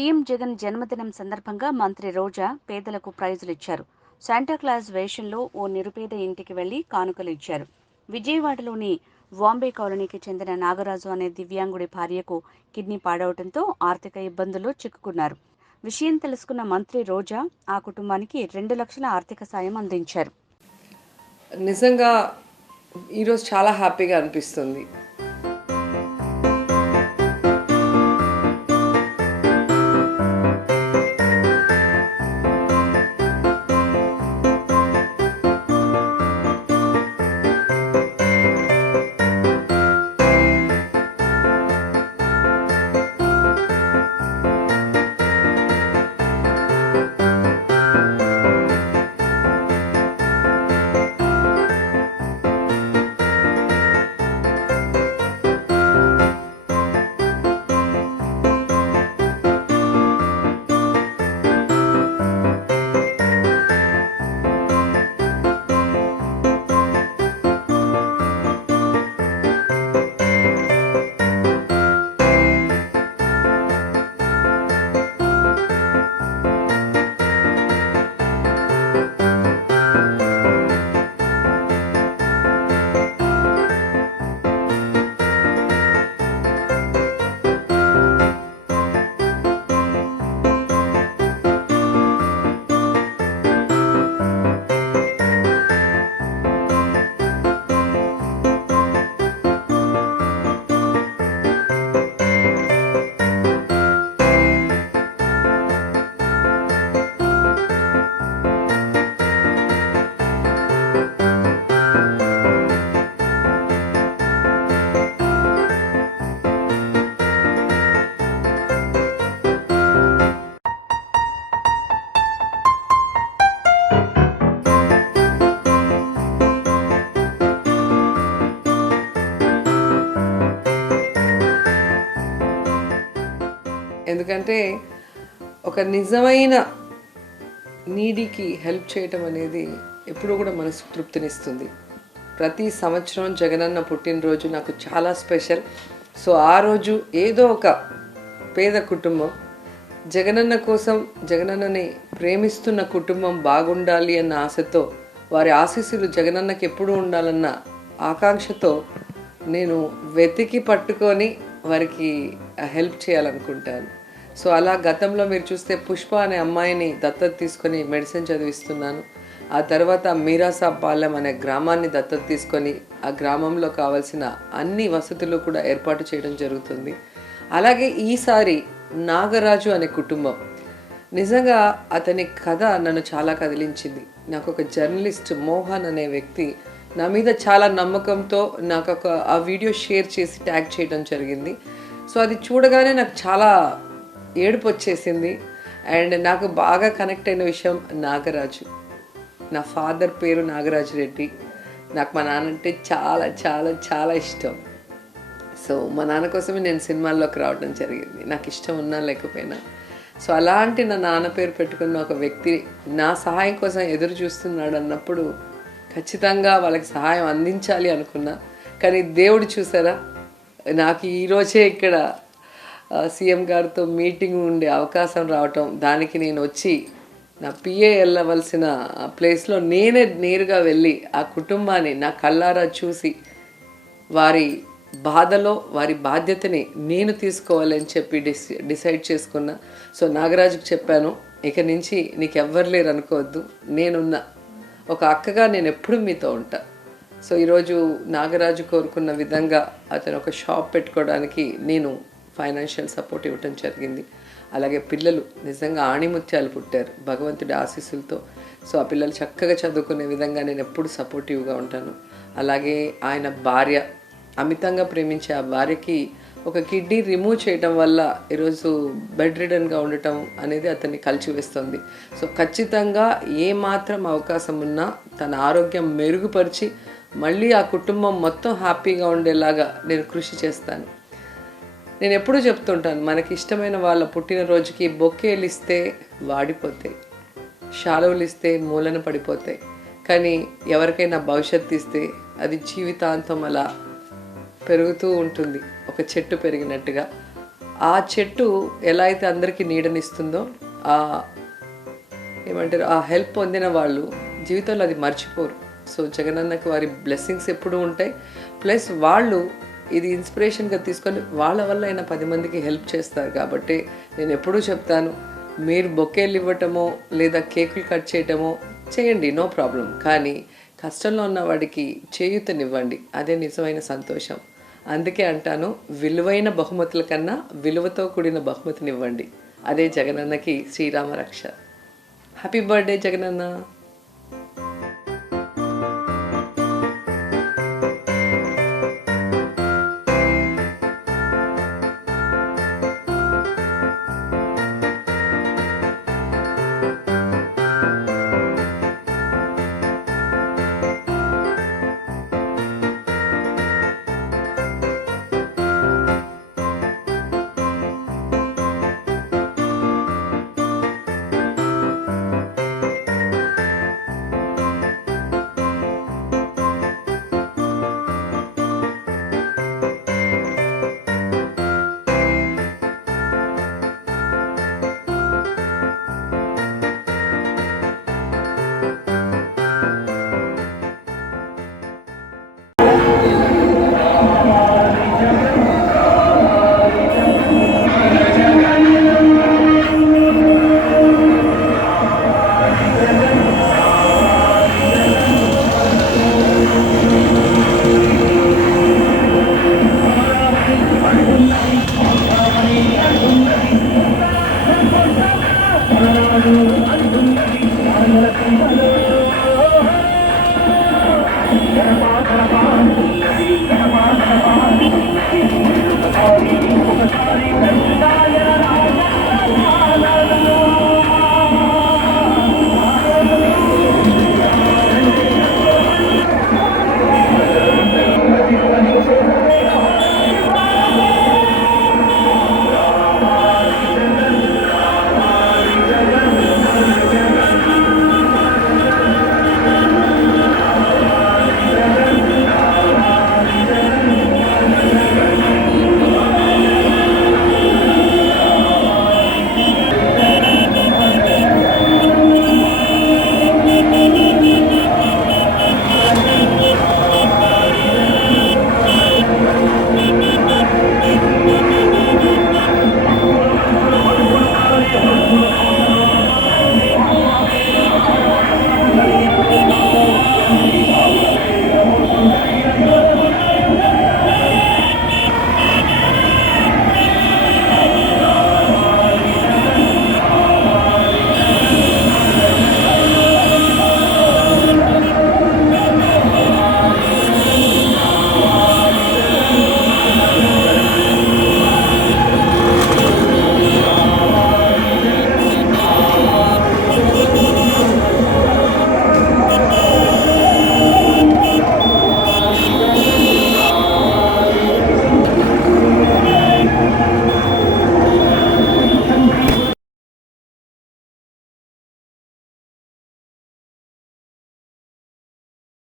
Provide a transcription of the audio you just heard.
CM Jagan జన్మదినం సందర్భంగా మంత్రి రోజా పేదలకు ప్రైజులు ఇచ్చారు. శాంటాక్లాజ్ వేషంలో ఓ నిరుపేద ఇంటికి వెళ్లి కానుకలు ఇచ్చారు. విజయవాడలోని వాంబే కాలనీకి చెందిన నాగరాజు అనే దివ్యాంగుడి భార్యకు కిడ్నీ పాడవడంతో ఆర్థిక ఇబ్బందుల్లో చిక్కుకున్నారు. విషయం తెలుసుకున్న మంత్రి రోజా ఆ కుటుంబానికి 2 లక్షల ఆర్థిక సాయం అందించారు. నిజంగా ఈరోజు చాలా హ్యాపీగా అనిపిస్తుంది. ఎందుకంటే ఒక నిజమైన నీడీకి హెల్ప్ చేయటం అనేది ఎప్పుడూ కూడా మనసు తృప్తినిస్తుంది. ప్రతి సంవత్సరం జగనన్న పుట్టినరోజు నాకు చాలా స్పెషల్. సో ఆ రోజు ఏదో ఒక పేద కుటుంబం జగనన్న కోసం, జగనన్నని ప్రేమిస్తున్న కుటుంబం బాగుండాలి అన్న ఆశతో, వారి ఆశీస్సులు జగనన్నకి ఎప్పుడూ ఉండాలన్న ఆకాంక్షతో నేను వెతికి పట్టుకొని వారికి హెల్ప్ చేయాలనుకుంటాను. సో అలా గతంలో మీరు చూస్తే పుష్ప అనే అమ్మాయిని దత్తత తీసుకొని మెడిసిన్ చదివిస్తున్నాను. ఆ తర్వాత మీరాసాపాలెం అనే గ్రామాన్ని దత్తత తీసుకొని ఆ గ్రామంలో కావాల్సిన అన్ని వసతులు కూడా ఏర్పాటు చేయడం జరుగుతుంది. అలాగే ఈసారి నాగరాజు అనే కుటుంబం, నిజంగా అతని కథ నన్ను చాలా కదిలించింది. నాకు ఒక జర్నలిస్ట్ మోహన్ అనే వ్యక్తి నా మీద చాలా నమ్మకంతో నాకు ఆ వీడియో షేర్ చేసి ట్యాగ్ చేయడం జరిగింది. సో అది చూడగానే నాకు చాలా ఏడుపు వచ్చేసింది. అండ్ నాకు బాగా కనెక్ట్ అయిన విషయం నాగరాజు. నా ఫాదర్ పేరు నాగరాజు రెడ్డి. నాకు మా నాన్న అంటే చాలా చాలా చాలా ఇష్టం. సో మా నాన్న కోసమే నేను సినిమాల్లోకి రావడం జరిగింది, నాకు ఇష్టం ఉన్నా లేకపోయినా. సో అలాంటి నా నాన్న పేరు పెట్టుకున్న ఒక వ్యక్తి నా సహాయం కోసం ఎదురు చూస్తున్నాడు అన్నప్పుడు ఖచ్చితంగా వాళ్ళకి సహాయం అందించాలి అనుకున్నా. కానీ దేవుడు చూసారా, నాకు ఈరోజే ఇక్కడ సీఎం గారితో మీటింగ్ ఉండే అవకాశం రావటం, దానికి నేను వచ్చి నా పిఏ వెళ్ళవలసిన ప్లేస్లో నేనే నేరుగా వెళ్ళి ఆ కుటుంబాన్ని నా కళ్ళారా చూసి వారి బాధలో వారి బాధ్యతని నేను తీసుకోవాలని చెప్పి డిసైడ్ చేసుకున్నా. సో నాగరాజుకి చెప్పాను, ఇక నుంచి నీకు ఎవ్వరు లేరు అనుకోవద్దు, నేనున్నా, ఒక అక్కగా నేను ఎప్పుడు మీతో ఉంటా. సో ఈరోజు నాగరాజు కోరుకున్న విధంగా అతను ఒక షాప్ పెట్టుకోవడానికి నేను ఫైనాన్షియల్ సపోర్ట్ ఇవ్వటం జరిగింది. అలాగే పిల్లలు నిజంగా ఆణిముత్యాలు పుట్టారు భగవంతుడి ఆశీస్సులతో. సో ఆ పిల్లలు చక్కగా చదువుకునే విధంగా నేను ఎప్పుడు సపోర్టివ్గా ఉంటాను. అలాగే ఆయన భార్య, అమితంగా ప్రేమించే ఆ భార్యకి ఒక కిడ్నీ రిమూవ్ చేయడం వల్ల ఈరోజు బెడ్ రిడన్గా ఉండటం అనేది అతన్ని కలిచివేస్తుంది. సో ఖచ్చితంగా ఏమాత్రం అవకాశం ఉన్నా తన ఆరోగ్యం మెరుగుపరిచి మళ్ళీ ఆ కుటుంబం మొత్తం హ్యాపీగా ఉండేలాగా నేను కృషి చేస్తాను. నేను ఎప్పుడూ చెప్తుంటాను, మనకి ఇష్టమైన వాళ్ళ పుట్టినరోజుకి బొకేలు ఇస్తే వాడిపోతాయి, శాలువలు ఇస్తే మూలన పడిపోతాయి, కానీ ఎవరికైనా భవిష్యత్తు ఇస్తే అది జీవితాంతం అలా పెరుగుతూ ఉంటుంది, ఒక చెట్టు పెరిగినట్టుగా. ఆ చెట్టు ఎలా అయితే అందరికీ నీడనిస్తుందో, ఆ ఏమంటారు, ఆ హెల్ప్ పొందిన వాళ్ళు జీవితంలో అది మర్చిపోరు. సో జగనన్నకి వారి బ్లెస్సింగ్స్ ఎప్పుడూ ఉంటాయి. ప్లస్ వాళ్ళు ఇది ఇన్స్పిరేషన్గా తీసుకొని వాళ్ళ వల్ల అయినా 10 మందికి హెల్ప్ చేస్తారు. కాబట్టి నేను ఎప్పుడూ చెప్తాను, మీరు బొకేలు ఇవ్వటమో లేదా కేకులు కట్ చేయటమో చేయండి, నో ప్రాబ్లం. కానీ కష్టంలో ఉన్న వాడికి చేయూతనివ్వండి, అదే నిజమైన సంతోషం. అందుకే అంటాను, విలువైన బహుమతుల కన్నా విలువతో కూడిన బహుమతినివ్వండి. అదే జగనన్నకి శ్రీరామ రక్ష. Happy birthday Jagananna.